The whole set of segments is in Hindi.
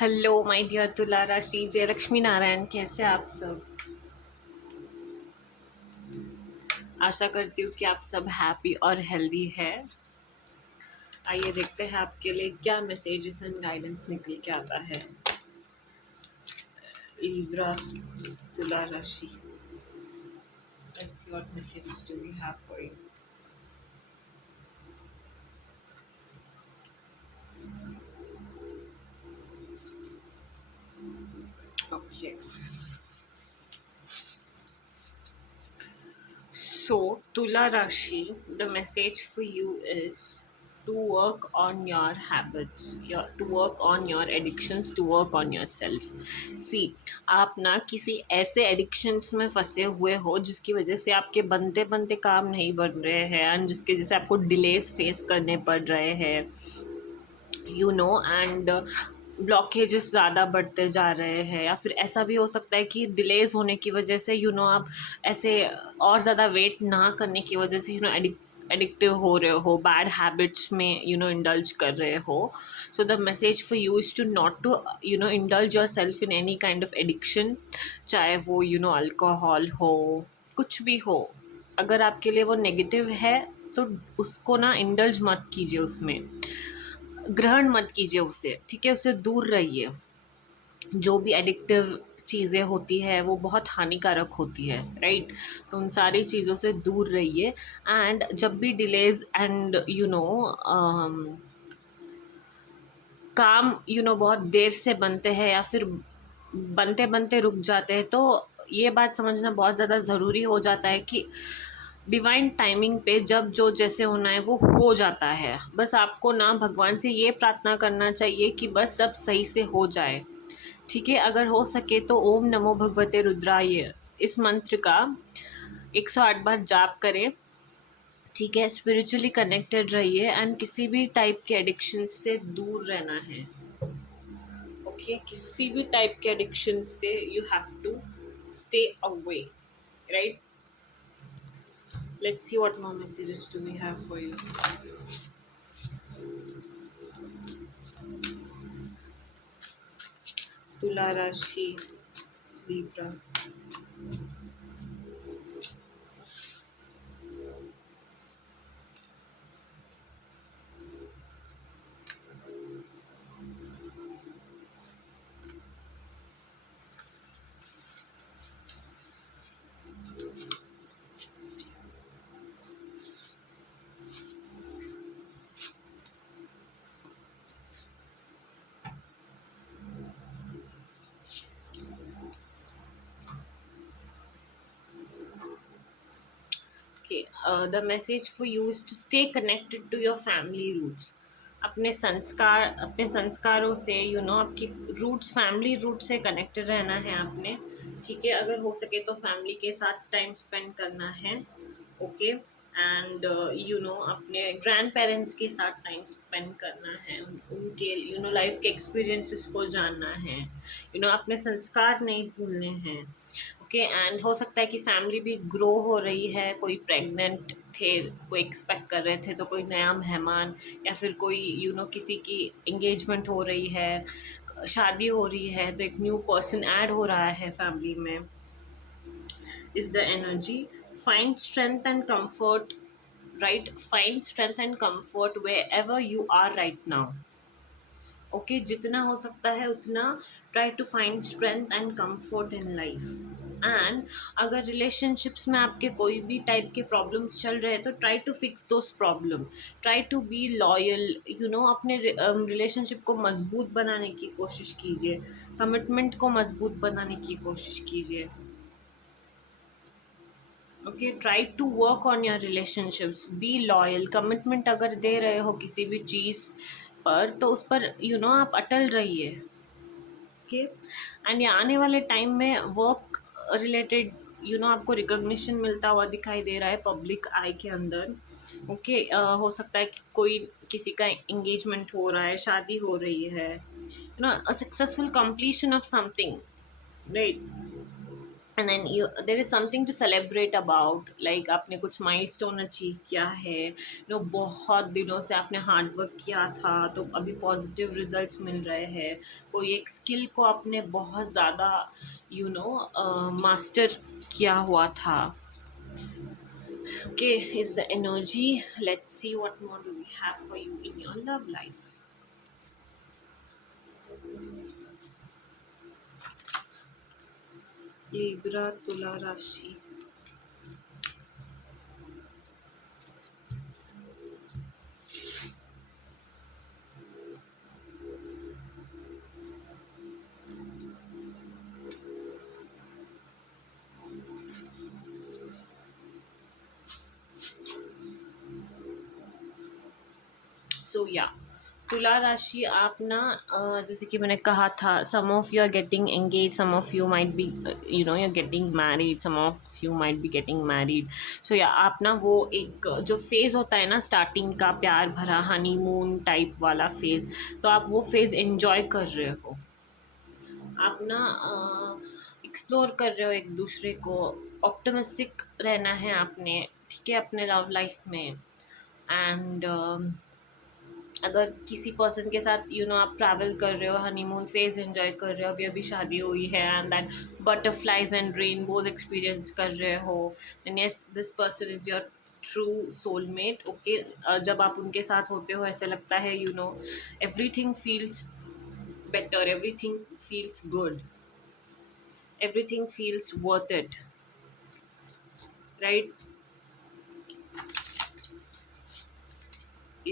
हेलो माय डियर तुला राशि जय लक्ष्मी नारायण, कैसे आप सब। आशा करती हूँ कि आप सब हैप्पी और हेल्दी है। आइए देखते हैं आपके लिए क्या मैसेजेस एंड गाइडेंस निकल के आता है। लिब्रा, तुला राशि, let's see what messages do we have for you. Okay, so, Tula Rashi, the message for you is to work on your habits, to work on your addictions, to work on yourself. See, आप ना किसी ऐसे एडिक्शंस में फंसे हुए हो जिसकी वजह से आपके बनते बनते काम नहीं बन रहे हैं एंड जिसके वजह से आपको डिलेस फेस करने पड़ रहे हैं, एंड ब्लॉकेजेस ज़्यादा बढ़ते जा रहे हैं। या फिर ऐसा भी हो सकता है कि डिलेज होने की वजह से आप ऐसे और ज़्यादा वेट ना करने की वजह से एडिक्टिव हो रहे हो, बैड हैबिट्स में इंडल्ज कर रहे हो। So the message for you is to not to indulge yourself in any kind of addiction, चाहे वो अल्कोहल हो, कुछ भी हो। अगर आपके लिए वो नेगेटिव है तो उसको ना इंडल्ज मत कीजिए, उसमें ग्रहण मत कीजिए उसे, ठीक है। उससे दूर रहिए। जो भी एडिक्टिव चीज़ें होती है वो बहुत हानिकारक होती है, राइट। तो उन सारी चीज़ों से दूर रहिए। एंड जब भी डिलेज एंड काम बहुत देर से बनते हैं या फिर बनते बनते रुक जाते हैं, तो ये बात समझना बहुत ज़्यादा ज़रूरी हो जाता है कि डिवाइन टाइमिंग पे जब जो जैसे होना है वो हो जाता है। बस आपको ना भगवान से ये प्रार्थना करना चाहिए कि बस सब सही से हो जाए, ठीक है। अगर हो सके तो ओम नमो भगवते रुद्राय इस मंत्र का 108 बार जाप करें, ठीक है। स्पिरिचुअली कनेक्टेड रहिए एंड किसी भी टाइप के एडिक्शन से दूर रहना है, ओके। किसी भी टाइप के एडिक्शन से you have to stay away, right. Let's see what more messages do we have for you. Tula Rashi, Libra. Okay, the message for you is to stay connected to your family roots. अपने संस्कारों से आपकी रूट्स, फैमिली रूट से कनेक्टेड रहना है आपने, ठीक है। अगर हो सके तो फैमिली के साथ टाइम स्पेंड करना है, ओके। एंड अपने ग्रैंड पेरेंट्स के साथ टाइम स्पेंड करना है, उनके लाइफ के एक्सपीरियंसेस को जानना है, अपने संस्कार नहीं भूलने हैं, ओके। एंड हो सकता है कि फैमिली भी ग्रो हो रही है, कोई प्रेग्नेंट थे, कोई एक्सपेक्ट कर रहे थे, तो कोई नया मेहमान या फिर कोई किसी की एंगेजमेंट हो रही है, शादी हो रही है, तो एक न्यू पर्सन ऐड हो रहा है फैमिली में, is the energy. Find strength and comfort, right. Find strength and comfort wherever you are right now, okay. जितना हो सकता है उतना try to find strength and comfort in life. And अगर रिलेशनशिप्स में आपके कोई भी टाइप के प्रॉब्लम्स चल रहे हैं तो try to fix those problem, try to be loyal, अपने रिलेशनशिप को मजबूत बनाने की कोशिश कीजिए, कमिटमेंट को मजबूत बनाने की कोशिश कीजिए, okay. Try to work on your relationships, be loyal. Commitment अगर दे रहे हो किसी भी चीज़ पर तो उस पर आप अटल रहिए, ओके। एंड ये आने वाले टाइम में वर्क रिलेटेड आपको रिकॉग्निशन मिलता हुआ दिखाई दे रहा है पब्लिक आई के अंदर, ओके। हो सकता है कि कोई किसी का एंगेजमेंट हो रहा है, शादी हो रही है, a successful completion of something, right. And then you there is something to celebrate about, like आपने कुछ माइलस्टोन अचीव किया है, बहुत दिनों से आपने हार्ड वर्क किया था तो अभी पॉजिटिव रिजल्ट्स मिल रहे हैं, कोई एक स्किल को आपने बहुत ज़्यादा मास्टर किया हुआ था. Okay, is the energy. Let's see what more do we have for you in your love life. Libra, Tula Rashi. So yeah, तुला राशि आप ना जैसे कि मैंने कहा था, some of you are getting engage, some of you might be you are getting married, some of you might be getting married. So या आप ना वो एक जो फेज़ होता है ना स्टार्टिंग का, प्यार भरा हनीमून टाइप वाला फेज़, तो आप वो फेज़ एंजॉय कर रहे हो. आप ना एक्सप्लोर कर रहे हो एक दूसरे को, ऑप्टिमिस्टिक रहना है आपने, ठीक है, अपने लव लाइफ में. एंड अगर किसी पर्सन के साथ आप ट्रैवल कर रहे हो, हनीमून फेज एंजॉय कर रहे हो, अभी अभी शादी हुई है, and that butterflies and rainbows experience कर रहे हो, then yes this person is your true soulmate. Okay, जब आप उनके साथ होते हो ऐसे लगता है everything feels better, everything feels good, everything feels worth it, right?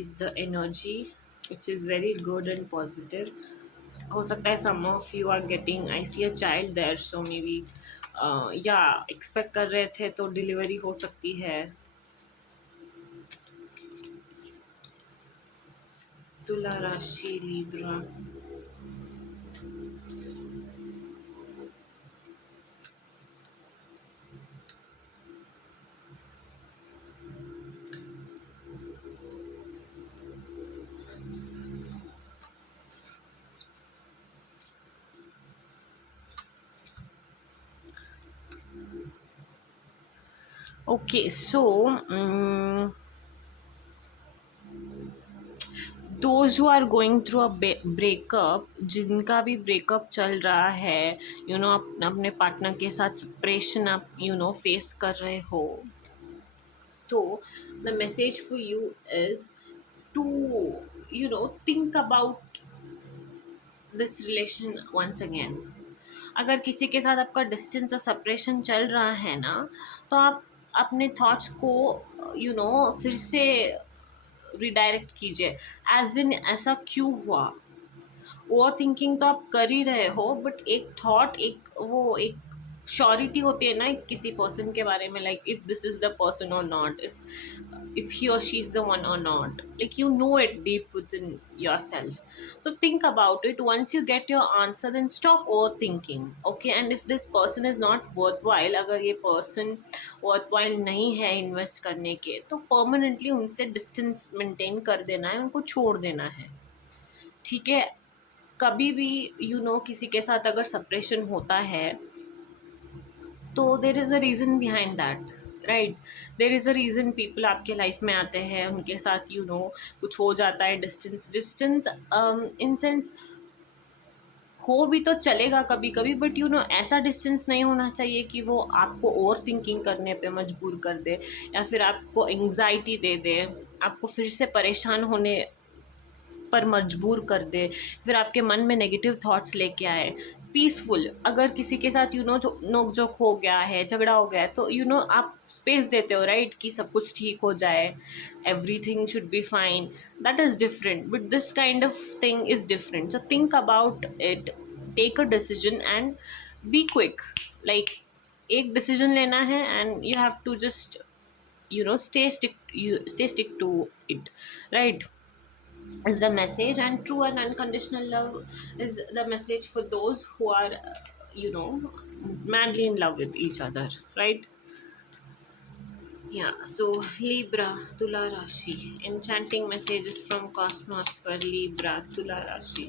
Is the energy which is very good and positive. हो सकता है some of you are getting, I see a child there, so maybe या एक्सपेक्ट कर रहे थे तो डिलीवरी हो सकती है. तुला राशि, Libra. Okay, so those who are going through a breakup, जिनका भी ब्रेकअप चल रहा है, अपने पार्टनर के साथ सेपरेशन आप फेस कर रहे हो, तो the message for you is to think about this relation once again. अगर किसी के साथ आपका डिस्टेंस और सेपरेशन चल रहा है ना, तो आप अपने थॉट्स को फिर से रिडायरेक्ट कीजिए, एज इन ऐसा क्यों हुआ. ओवर थिंकिंग तो आप कर ही रहे हो, बट एक थॉट, एक श्योरिटी होती है ना किसी पर्सन के बारे में, like if this is the person और not, if he or she is the one or not, like it deep within yourself. So think about it. Once you get your answer, then stop overthinking. Okay, and if this person is not worthwhile, अगर ये person worthwhile नहीं है इन्वेस्ट करने के, तो परमानेंटली उनसे डिस्टेंस मेंटेन कर देना है, उनको छोड़ देना है, ठीक है. कभी भी किसी के साथ अगर सेपरेशन होता है तो there is a reason behind that, right. There is a reason people आपके लाइफ में आते हैं, उनके साथ कुछ हो जाता है, डिस्टेंस डिस्टेंस इन सेंस हो भी तो चलेगा कभी कभी, बट ऐसा डिस्टेंस नहीं होना चाहिए कि वो आपको ओवर थिंकिंग करने पे मजबूर कर दे, या फिर आपको एंग्जाइटी दे दे, आपको फिर से परेशान होने पर मजबूर कर दे, फिर आपके मन में नेगेटिव थॉट्स लेके आए. पीसफुल, अगर किसी के साथ नोक झोंक हो गया है, झगड़ा हो गया है, तो आप स्पेस देते हो, राइट, कि सब कुछ ठीक हो जाए, everything should be fine. That is different, but this kind of thing is different. So think about it, take a decision and be quick. Like एक डिसीजन लेना है and you have to just stay stick to it, right? Is the message. And true and unconditional love is the message for those who are madly in love with each other, right? Yeah, so Libra, Tula Rashi, enchanting messages from cosmos for Libra, Tula Rashi.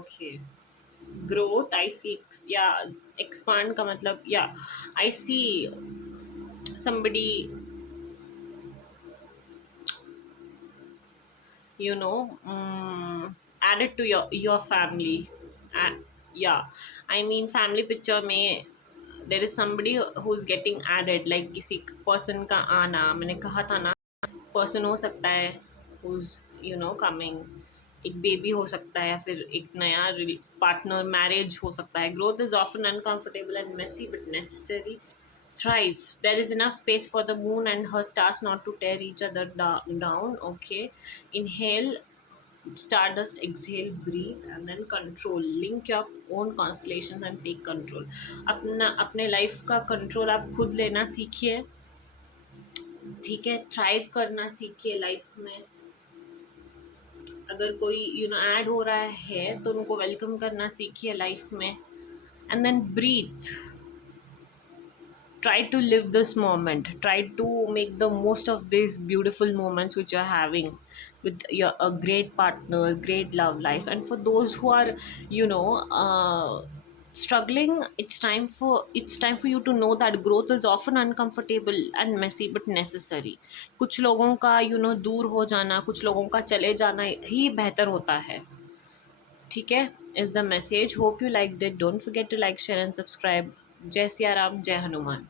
Okay, growth I see, या एक्सपांड का मतलब, या आई सी somebody, you know, added to your family. Yeah, I mean family picture में there is somebody who's getting added, like किसी person का आना, मैंने कहा था ना, person हो सकता है who's you know coming, एक बेबी हो सकता है, या फिर एक नया पार्टनर, मैरिज हो सकता है. Growth is often uncomfortable and messy but necessary. Thrive. There is enough space for the moon and her stars not to tear each other down. Okay. Inhale stardust, exhale, breathe, and then control. Link your own constellations and take control. अपने लाइफ का कंट्रोल आप खुद लेना सीखिए. ठीक है, थ्राइव करना सीखिए लाइफ में. अगर कोई ऐड हो रहा है तो उनको वेलकम करना सीखिए लाइफ में. And then breathe. Try to live this moment, try to make the most of these beautiful moments which you're having with your a great partner, great love life. And for those who are you know struggling, it's time for you to know that growth is often uncomfortable and messy but necessary. कुछ लोगों का दूर हो जाना, कुछ लोगों का चले जाना ही बेहतर होता है. ठीक है, is the message. Hope you like that. Don't forget to like, share and subscribe. जय सिया राम, जय हनुमान.